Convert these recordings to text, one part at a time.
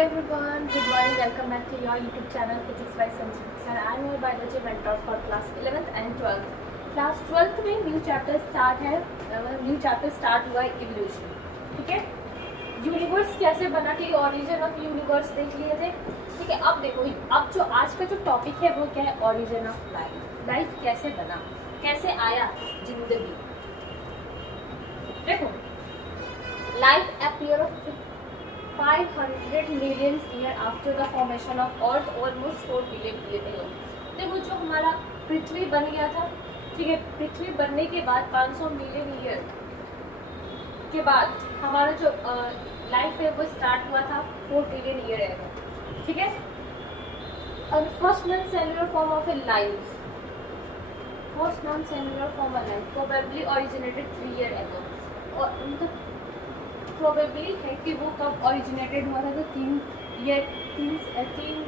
Hello everyone, good morning, welcome back to your YouTube channel Physics by Sanjeev sir. I am your biology mentor for class 11th and 12th. Class 12th में new chapter start हुआ evolution. ठीक है, universe कैसे बना थी, origin of universe देख लिए थे. ठीक है, अब देखो, अब जो आज का जो टॉपिक है वो क्या है, ओरिजिन ऑफ लाइफ. लाइफ कैसे बना, कैसे आया जिंदगी. देखो, life appear of 500 million year after the formation of Earth, almost 4 billion year ago. देखो, जो हमारा पृथ्वी बन गया था, ठीक है, पृथ्वी बनने के बाद 500 मिलियन ईयर के बाद हमारा जो लाइफ है वो स्टार्ट हुआ था 4 बिलियन ईयर एगो. ठीक है, और first non cellular form of a life, first non cellular form of life probably originated 3 year ago. और उनका प्रोबेबली है कि वो कब ओरिजिनेटेड हुआ था, तो 3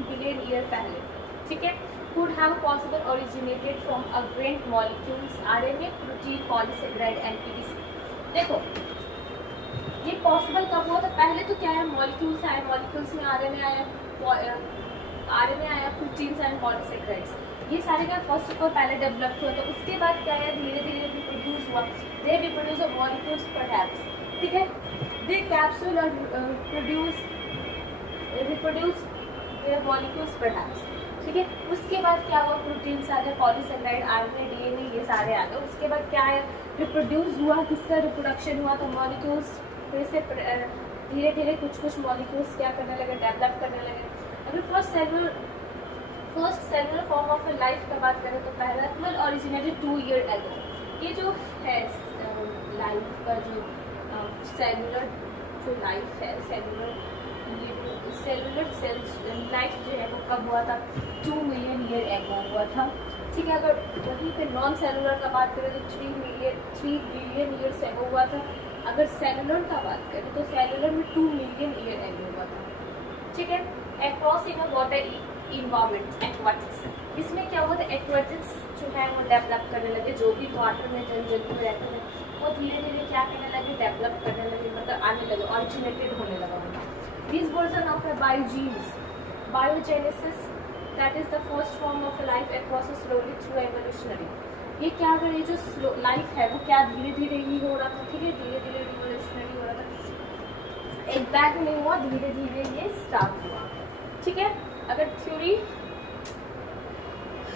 बिलियन ईयर पहले. ठीक है, could have possible originated from a grain molecules RNA, protein, polysaccharide and etc. देखो, ये पॉसिबल कब हुआ था. पहले तो क्या है, मॉलिक्यूल्स आए, मॉलिक्यूल्स में आरएनए आया, प्रोटीन्स एंड पॉलीसेक्राइड्स, ये सारे का फर्स्ट ऑफ ऑल पहले डेवलप हुआ. तो उसके बाद क्या है, धीरे धीरे रिप्रोड्यूस हुआ. They reproduce molecules perhaps. ठीक है, दे कैप्सूल और रिप्रोड्यूस देयर मॉलिक्यूल्स परहैप्स. ठीक है, उसके बाद क्या हुआ, प्रोटीन्स आ गए, पॉलीसेक्राइड, आरएनए, डीएनए, ये सारे आ गए. उसके बाद क्या है, रिप्रोड्यूस हुआ, किसका रिप्रोडक्शन हुआ, तो मॉलिक्यूल्स फिर से धीरे धीरे कुछ मॉलिक्यूल्स क्या करने लगे, डेवलप करने लगे. अगर first cellular form of life का बात करें तो पहला ओरिजिनेटेड 2 ईयर एगो. ये जो है लाइफ का जो सेलुलर जो लाइफ है, सेलुलर सेल्स लाइफ जो है वो कब हुआ था, 2 मिलियन ईयर एगो हुआ था. ठीक है, अगर वहीं पे नॉन सेलुलर का बात करें तो 3 बिलियन ईयर्स एगो हुआ था. अगर सेलुलर का बात करें तो सेलुलर में 2 मिलियन ईयर एगो हुआ था. ठीक है, across in water environment aquatics, इसमें क्या हुआ था, एक्वाटिक्स जो है वो डेवलप करने लगे. जो भी वाटर में जंतु रहते हैं वो धीरे धीरे क्या करने लगे, डेवलप करने लगे, मतलब आने लगे, ऑरिजिनेटेड होने लगा उनका. This version of a biogenes, biogenesis, that is the first form of life across slowly through evolutionary. ये क्या कर, ये जो लाइफ है वो क्या धीरे धीरे ही हो रहा था. ठीक है, धीरे धीरे रिवोल्यूशनरी हो रहा था, एक बैग नहीं हुआ, धीरे धीरे ये स्टार्ट हुआ. ठीक है, अगर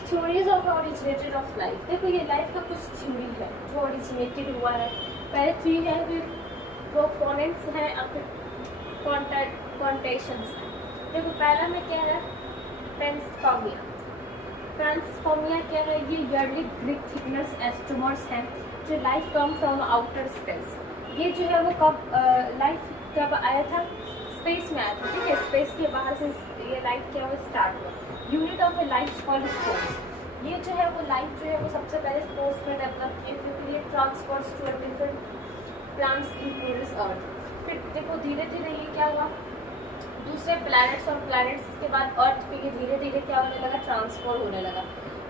theories of originated of life, देखो ये लाइफ का कुछ थ्योरी है जो ओरिजिनेटेड हुआ है. पहले 3 है, फिर प्रोपोनेंट्स हैं, फिर कॉन्टेशंस हैं. देखो पहला में क्या है, पेंसकॉमिया. पेंसकॉमिया क्या है, ये ईयरली ग्रीक थिकनेस एस्ट्रोमर्स हैं जो life come from outer space. ये जो है वो कब लाइफ कब आया था, स्पेस में आया था. ठीक है, स्पेस के बाहर से ये लाइफ क्या हुआ, स्टार्ट हुआ. Unit of a life called spores. ये जो है वो लाइफ जो है वो सबसे पहले स्पोर्स में डेवलप किए, फिर ये transfers to different plants in this earth. फिर देखो धीरे धीरे ये क्या हुआ, दूसरे प्लैनेट्स, और प्लैनेट्स के बाद अर्थ पे ये धीरे धीरे क्या होने लगा, ट्रांसफर होने लगा.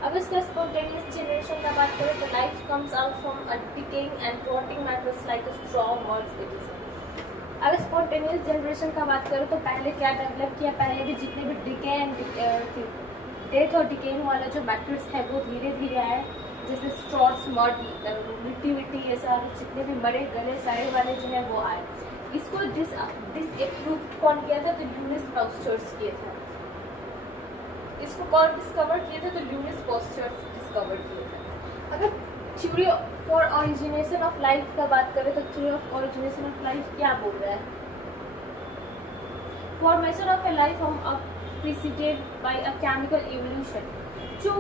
अब इसका स्पॉन्टेनियस जनरेशन का बात करें तो life comes out from a decaying and rotting matters like a straw merge it is. अब स्पॉन्टेनियस जनरेशन का बात करो तो पहले क्या डेवलप किया, पहले भी जितने भी डिके एंड डेथ और डिकेइंग वाला जो मैटर्स है वो धीरे धीरे आए, जैसे स्ट्रॉस, मड, मिट्टी, ये सारे जितने भी मरे गले साइड वाले जो है वो आए. इसको डिसअप्रूव कौन किया था, तो यूनिस पास्चर्स किए थे. इसको कौन डिस्कवर किए थे, तो यूनिस पास्चर्स डिस्कवर किए थे. अगर theory for origination of life का बात करें तो theory of origination of life क्या बोल रहा है, formation of a life from preceded by a chemical evolution. जो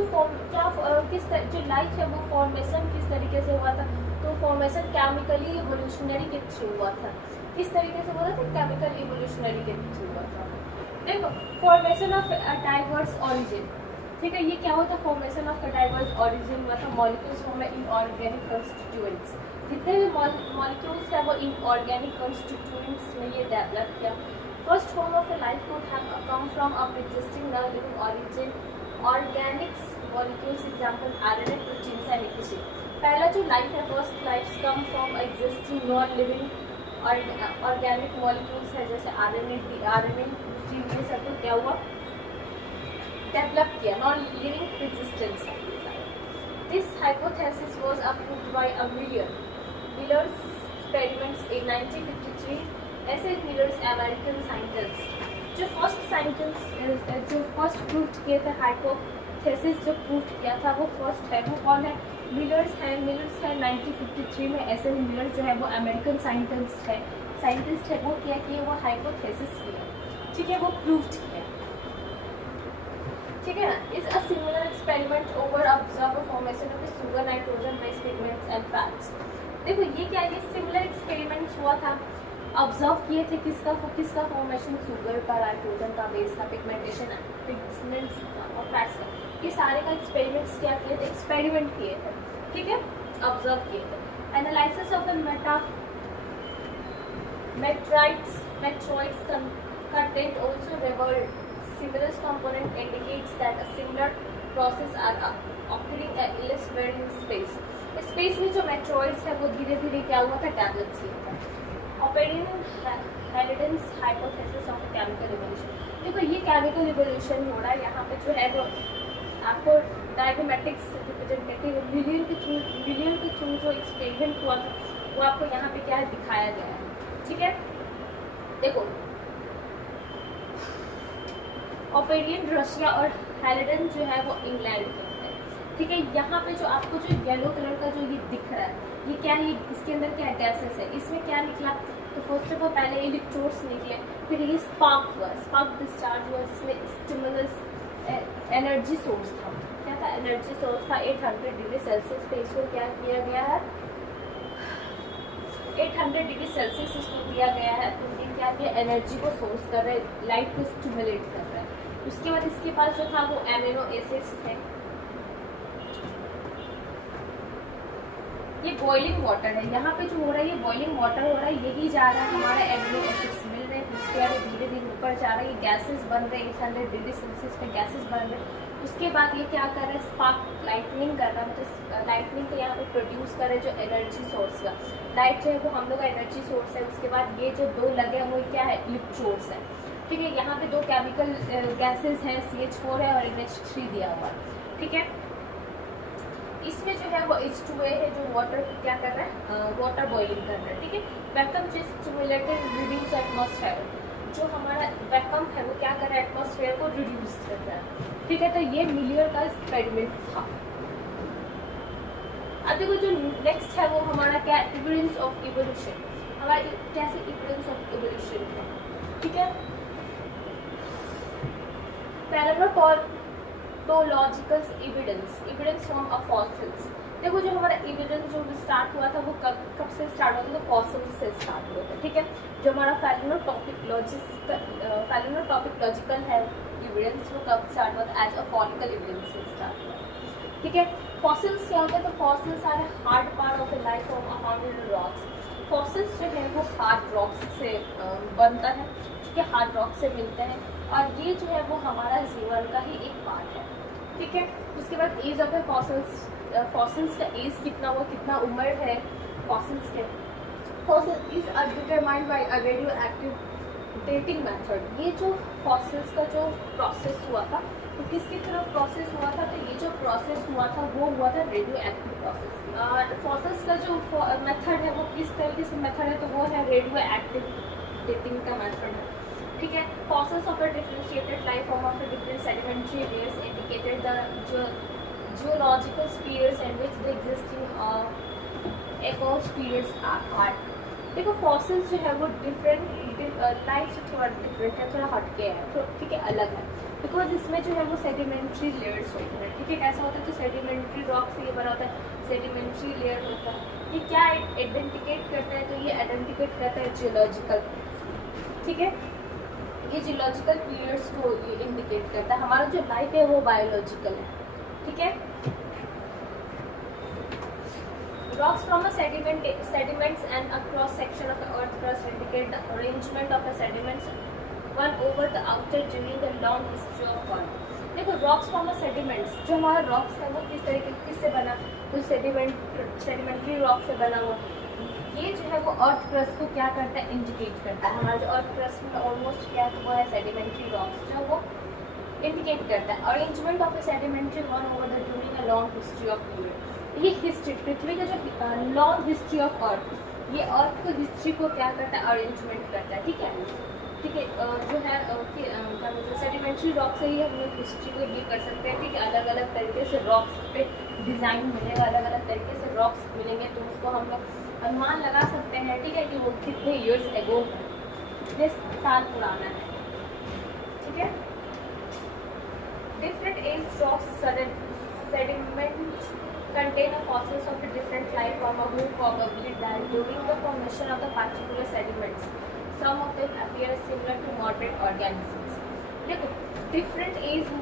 लाइफ है वो फॉर्मेशन किस तरीके से हुआ था, तो फॉर्मेशन केमिकली इवोल्यूशनरी के थ्रू हुआ था. किस तरीके से हुआ था, केमिकल इवोल्यूशनरी के थ्रू हुआ था. देखो, फॉर्मेशन ऑफ डाइवर्स ऑरिजिन. ठीक है, ये क्या होता है, फॉर्मेशन ऑफ डाइवर्स ऑरिजिन हुआ था. मॉलिक्यूल्स फॉर्म इनऑर्गेनिक कंस्टिट्यूएंट्स, जितने भी मॉलिक्यूल्स है वो इनऑर्गेनिक कंस्टिट्यूएंट्स में ये डेवलप किया. First form of a life could have come from a preexisting non living origin organics molecules, example RNA, proteins and etc. पहला जो लाइफ है, first life come from existing non living organic molecules है, जैसे RNA, में सब क्या हुआ, develop किया non living resistance. This hypothesis was approved by a Miller's experiments in 1953. ऐसे Miller's अमेरिकन साइंटिस्ट जो फर्स्ट प्रूव किए थे हाइपोथेसिस, जो प्रूव किया था वो फर्स्ट है, वो कौन है? मिलर्स है 1953 में। ऐसे ही मिलर जो है वो अमेरिकन साइंटिस्ट है, वो क्या किए, वो हाइपोथेसिस किया, ठीक है, वो प्रूव किया, ठीक है ना। Is a similar experiment over observe formation of sugar, nitrogen based pigments and fats. देखो ये क्या है, सिमिलर एक्सपेरिमेंट्स हुआ था, ऑब्जर्व किए थे किसका फॉर्मेशन, शुगर का, नाइट्रोजन का, बेस का, पिगमेंटेशन, पिगमेंट्स और फैट्स का। ये सारे का एक्सपेरिमेंट्स क्या किए थे, एक्सपेरिमेंट किए थे, ठीक है, ऑब्जर्व किए थे। Analysis of the meteoroids content also revealed similar component indicates that a similar process are occurring elsewhere in space. Space में जो मेट्रॉइड्स है वो धीरे धीरे क्या हुआ था, डेवलप किया था। Halliday's hypothesis of chemical evolution। देखो ये केमिकल इवोल्यूशन हो रहा है, यहाँ पे जो है वो आपको डायग्रामेटिक्स रिप्रेजेंटेटिव मिलियन के थ्रू जो एक्सपेरिमेंट हुआ था वो आपको यहाँ पे क्या है दिखाया गया है, ठीक है। देखो ओपेरियन रशिया और हैलिडन जो है वो इंग्लैंड के है, ठीक है। यहाँ पे जो आपको जो येलो कलर का जो ये दिख रहा है, ये क्या है, इसके अंदर क्या गैसेस है, इसमें क्या निकला, तो फर्स्ट ऑफ ऑल पहले इलेक्ट्रोड्स निकले, फिर ये स्पार्क डिस्चार्ज हुआ, जिसमें स्टिमुलस एनर्जी सोर्स था, क्या था, एनर्जी सोर्स था 800 डिग्री सेल्सियस पे, इसको क्या किया गया है, 800 डिग्री सेल्सियस इसको दिया गया है, तो ये क्या किया, एनर्जी को सोर्स कर रहे हैं, लाइट को स्टिमुलेट कर रहे हैं। उसके बाद इसके पास जो था वो एमिनो एसिड्स थे, ये बॉइलिंग वाटर है, यहाँ पे जो हो रहा है ये बॉइलिंग वाटर हो रहा है, यही जा रहा है हमारा एमिनो एसिड्स मिल रहे हैं, उसके बाद धीरे धीरे ऊपर जा रहा है, ये गैसेस बन रहे हैं 800 डिग्री सेल्सियस पे गैसेस बन रहे हैं। उसके बाद ये क्या कर रहा है, स्पार्क लाइटनिंग कर रहा है, मतलब लाइटनिंग को यहाँ पे प्रोड्यूस कर रहे हैं, जो एनर्जी सोर्स का लाइट जो है वो हम लोग का एनर्जी सोर्स है। उसके बाद ये जो दो लगे हैं वो क्या है, इलेक्ट्रोड्स है, ठीक है। यहाँ पे दो केमिकल गैसेस हैं, CH4 है और NH3 दिया हुआ, ठीक है। इसमें जो है वो H2A है, जो वाटर क्या कर रहा है, वाटर बॉइलिंग कर रहा है, ठीक है। वैक्यूम स्टिमुलेटेड रिड्यूस एटमॉस्फेयर, जो हमारा वैक्यूम है वो क्या कर रहा है, एटमॉस्फेयर को रिड्यूस कर रहा है, ठीक है। तो ये मिलियर का एक्सपेरिमेंट था। अब देखो जो नेक्स्ट है वो हमारा क्या, एविडेंस ऑफ इवोल्यूशन, हमारा कैसे एविडेंस ऑफ इवोल्यूशन है, ठीक है। पैलेओन्टोलॉजिकल एविडेंस फ्रॉम अ फॉसिल्स। देखो जो हमारा एविडेंस जो स्टार्ट हुआ था वो कब से स्टार्ट हुआ था, फॉसिल्स से स्टार्ट हुआ था, ठीक है। जो हमारा पैलेओन्टोलॉजिकल है एविडेंस, वो कब स्टार्ट हुआ था, एज अ फॉलिकल एविडेंस से स्टार्ट हुआ, ठीक है। फॉसिल्स क्या होता है, तो fossils are hard part of the life of hard rocks. Fossils जो है वो हार्ड रॉक्स से बनता है, ठीक है, हार्ड रॉक से मिलते हैं, और ये जो है वो हमारा जीवन का ही एक पार्ट है, ठीक है। उसके बाद एज ऑफ ए फॉसिल्स का एज कितना हुआ, कितना उम्र है फॉसिल्स के, fossil is determined by a radio active dating method. ये जो फॉसिल्स का जो प्रोसेस हुआ था तो किसकी तरफ प्रोसेस हुआ था, तो ये जो प्रोसेस हुआ था वो हुआ था रेडियो एक्टिव प्रोसेस। और फॉसिल्स का जो मेथड है वो किस तरीके से मेथड है, तो वो है रेडियो एक्टिव डेटिंग का मेथड है, ठीक है। Fossils of a differentiated life form of the different sedimentary layers indicated the geological periods in which the existing epoch periods are। देखो फॉसिल्स जो है वो डिफरेंट लाइफ से थोड़ा डिफरेंट है, थोड़ा हटके है, तो ठीक है, अलग है, बिकॉज इसमें जो है वो सेडिमेंट्री लेयर्स होते हैं, ठीक है। कैसा होता है, तो सेडिमेंट्री रॉक से ये बना होता है, सेडिमेंट्री लेयर होता है। ये क्या आइडेंटिकेट करता है, तो ये आइडेंटिकेट करता है जियोलॉजिकल, ठीक है। ये जियोलॉजिकल पीरियड्स को ये इंडिकेट करता है। हमारा जो लाइफ है वो बायोलॉजिकल है, ठीक है। Rocks from a sediments and a cross section of the earth crust indicate the arrangement of the sediments one over the outer during the long history of Earth। देखो rocks from a sediments, जो हमारा rocks है वो किस तरीके किससे बना, तो सेडिमेंट्री रॉक से बना हुआ। ये जो है वो अर्थ क्रस्ट को क्या करता है, इंडिकेट करता है। हमारा जो अर्थ क्रस्ट में ऑलमोस्ट क्या है, वो है सेडिमेंट्री रॉक्स, जो वो इंडिकेट करता है। Arrangement of A sedimentary one over the during a long history of year. ये हिस्ट्री, पृथ्वी का जो लॉन्ग हिस्ट्री ऑफ अर्थ, ये अर्थ को हिस्ट्री को क्या करता है, अरेंजमेंट करता है। ठीक है, ठीक है। जो है क्या मतलब सेडिमेंट्री रॉक से ही हम लोग हिस्ट्री को ये कर सकते हैं। ठीक है, अलग अलग तरीके से रॉक्स पे डिज़ाइन मिलेगा, अलग अलग तरीके से रॉक्स मिलेंगे, तो उसको हम लोग अनुमान लगा सकते हैं। ठीक है, कि वो कितने ईयर्स एगो है, कितने साल पुराना है। ठीक है, different age rocks sediments contain a fossils of a different life form who probably died during the formation of the particular sediments. Some of them appear similar to moderate organisms. देखो different as,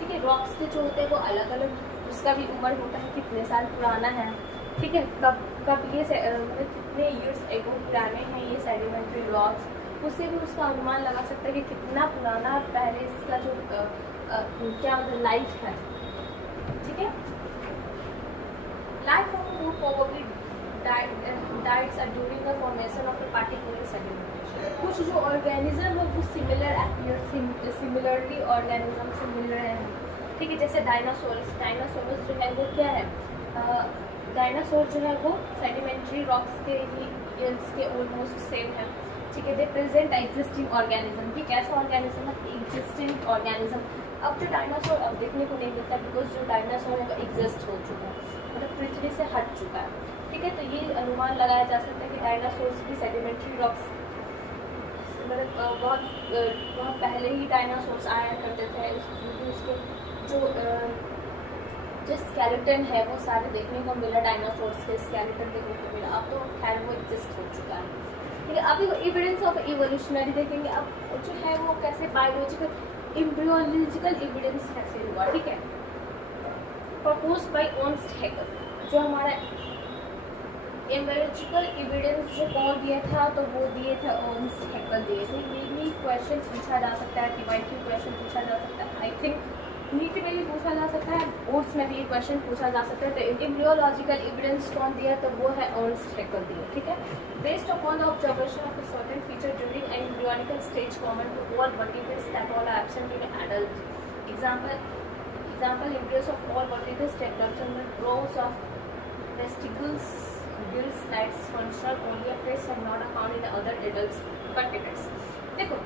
ठीक है, rocks के जो होते हैं वो अलग अलग, उसका भी उम्र होता है, कितने साल पुराना है। ठीक है, कब ये मतलब कितने ईयर्स एगो पुराने हैं ये सेडिमेंट्री रॉक्स, उससे भी उसका अनुमान लगा सकता है कि कितना पुराना पहले इसका जो क्या मतलब लाइफ है। ठीक है, life of who probably died during the formation of a particular sediment. कुछ जो ऑर्गेनिज्म है वो सिमिलरली ऑर्गेनिज्म से मिल रहे हैं। ठीक है, जैसे डायनासोरस जो है वो क्या है, डायनासोर जो है वो सेडिमेंट्री रॉक्स के ही ईयर्स के ऑलमोस्ट सेम है। ठीक है, दे प्रेजेंट एग्जिस्टिंग ऑर्गेनिज्म, कि कैसा ऑर्गेनिज्म है, एग्जिस्टिंग ऑर्गेनिज्म। अब जो डायनासोर अब देखने को नहीं मिलता, बिकॉज जो डायनासोर है वो एग्जिस्ट हो चुका है, मतलब पृथ्वी से हट चुका है। ठीक है, तो ये अनुमान लगाया जा सकता है कि डायनासोर्स भी सेडिमेंट्री रॉक्स, मतलब बहुत पहले ही डायनासोर्स आया करते थे, उसके जो स्केलेटन है वो सारे देखने को मिला, डायनासोर्स के स्केलेटन देखने को मिला। अब तो खैर वो एग्जिस्ट हो चुका है। ठीक है, अभी एविडेंस ऑफ इवोल्यूशनरी देखेंगे। अब जो है वो कैसे बायोलॉजिकल एम्ब्रियोलॉजिकल एविडेंस कैसे हुआ। ठीक है, प्रपोज बाय अर्नस्ट हैकेल, जो हमारा एम्ब्रियोलॉजिकल एविडेंस जो कौन दिया था, तो वो दिए थे अर्नस्ट हैकेल दिए थे। ये भी क्वेश्चन पूछा जा सकता है, पीवाईक्यू क्वेश्चन पूछा जा सकता है, आई थिंक नीट में भी पूछा जा सकता है, बोर्ड्स में भी क्वेश्चन पूछा जा सकता है। तो एम्ब्रियोलॉजिकल एविडेंस कौन दिया, तो वो है अर्नस्ट हैकेल दिया। ठीक है, based upon the observation of a certain feature during embryonical stage common to all vertebrates that all are absent in adult। Example embryos of all vertebrates developed in the rows of testicles, gill slides, functional only a face and not a found in the other adults vertebrates। देखो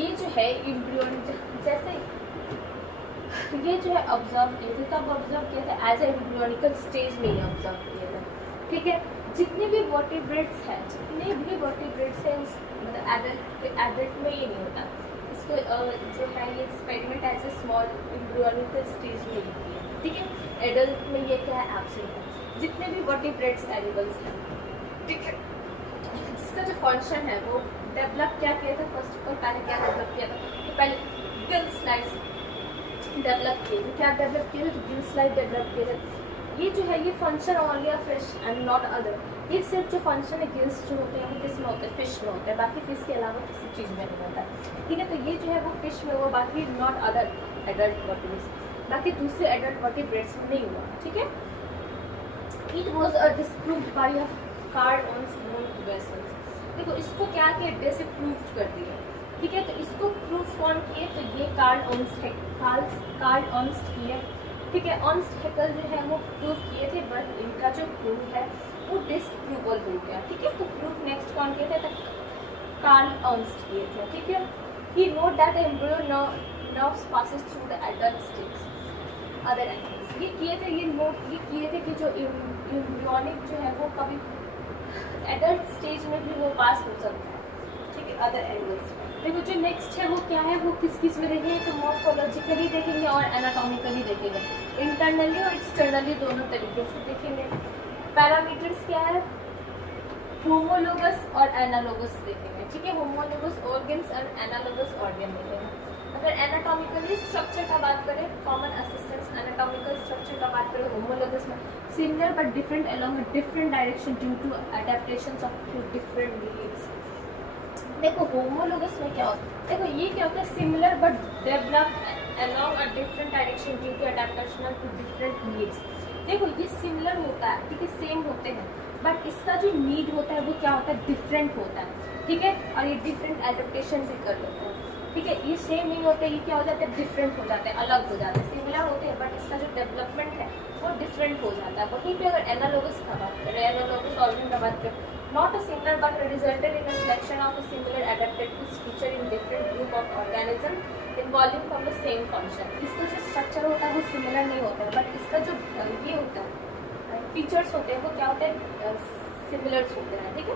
ये जो है embryonic, जैसे ये जो है observe किए थे, कब ऑब्जर्व किए थे, एज ए एम्ब्रियोनिकल स्टेज में ही ऑब्जर्व किए थे। ठीक है, जितने भी वर्टिब्रेट्स हैं, मतलब एडल्ट में ये नहीं होता, इसको जो है ये experiment as a small embryonical stage में ही किए। ठीक है, एडल्ट में ये क्या है, एब्सेंट है। जितने भी वर्टिब्रेट्स एनिमल्स हैं, ठीक है, जिसका जो फंक्शन है वो डेवलप क्या किया था, फर्स्ट ऑफ ऑल पहले क्या डेवलप किया था, तो पहले गिल स्लाइड्स डेवलप किए थे। क्या डेवलप किए थे, तो गिल स्लाइड डेवलप किए थे। ये जो है ये function only of fish and not other. ये सिर्फ जो फंक्शन है गिल्स जो होते हैं वो किस में होते हैं, फिश में होते हैं, बाकी फिश के अलावा किसी चीज़ में नहीं होता है। ठीक है, तो ये जो है वो फिश में हुआ, बाकी नॉट अदर एडल्ट वर्टिब्रेट्स, बाकी दूसरे एडल्ट वर्टिब्रेट्स में नहीं हुआ। ठीक है, it was disproved by Karl ऑन्स बोन वेसल्स। देखो इसको क्या किया, से प्रूव कर दिया। ठीक है, तो इसको प्रूफ कौन किए, तो ये कार्ल ऑन्स्ट किए। ठीक है, ऑन्स्ट हैकेल जो है वो प्रूफ किए थे, बट इनका जो प्रूफ है वो डिसप्रूवल हो गया। ठीक है, तो प्रूफ नेक्स्ट कौन किए थे, तो कार्ल ऑन्स्ट किए थे। ठीक है, he note that embryo nerves passes through the adult stage other animals. ये किए थे कि जो एम्ब्रियोनिक जो है वो कभी एडल्ट स्टेज में भी वो पास हो सकता है। ठीक है, अदर एनिमल्स। देखो जो नेक्स्ट है वो क्या है, वो किस में देखेंगे, तो मॉर्फोलॉजिकली देखेंगे और एनाटॉमिकली देखेंगे, इंटरनली और एक्सटर्नली दोनों तरीके से देखेंगे। पैरामीटर्स क्या है, होमोलोगस और एनालोगस देखेंगे। ठीक है, होमोलोगस ऑर्गन्स और एनालोगस ऑर्गन देखेंगे। अगर एनाटॉमिकली स्ट्रक्चर का बात करें, कॉमन असिस्टेंस एनाटॉमिकल स्ट्रक्चर का बात करें, होमोलोगस में similar but different along different direction due to adaptations of different needs. देखो होमोलोगस में क्या होता है, देखो ये क्या होता है, similar but develop along a different direction due to adaptation to different needs. देखो ये सिमिलर होता है, ठीक है, सेम होते हैं, बट इसका जो नीड होता है वो क्या होता है, डिफरेंट होता है, ठीक है। और ये डिफरेंट एडेप्टेशन भी कर लेते हैं, ठीक है। ये सेम नहीं होते, ये क्या हो जाते हैं, डिफरेंट हो जाते हैं, अलग हो जाते हैं। सिमिलर होते हैं बट इसका जो डेवलपमेंट है वो डिफरेंट हो जाता है। वहीं पे अगर एनालॉगस की बात करें, एनालॉगस ऑर्गन की बात करें, not a similar but resulted in a selection of a similar adapted feature in different group of organism involving from the same function. इसका जो स्ट्रक्चर होता है वो सिमिलर नहीं होता है, बट इसका जो ये होता है फीचर्स होते हैं वो क्या होते हैं, सिमिलर्स होते हैं, ठीक है,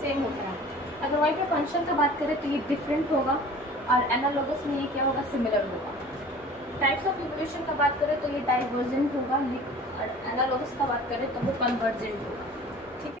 सेम होता है। अगर वहीं पे फंक्शन का बात करें तो ये डिफरेंट होगा और एनालॉगस में ये क्या होगा, सिमिलर होगा। टाइप्स ऑफ इवोल्यूशन का बात करें तो ये डाइवर्जेंट होगा, और एनालॉगस का बात करें तो वो कन्वर्जेंट होगा।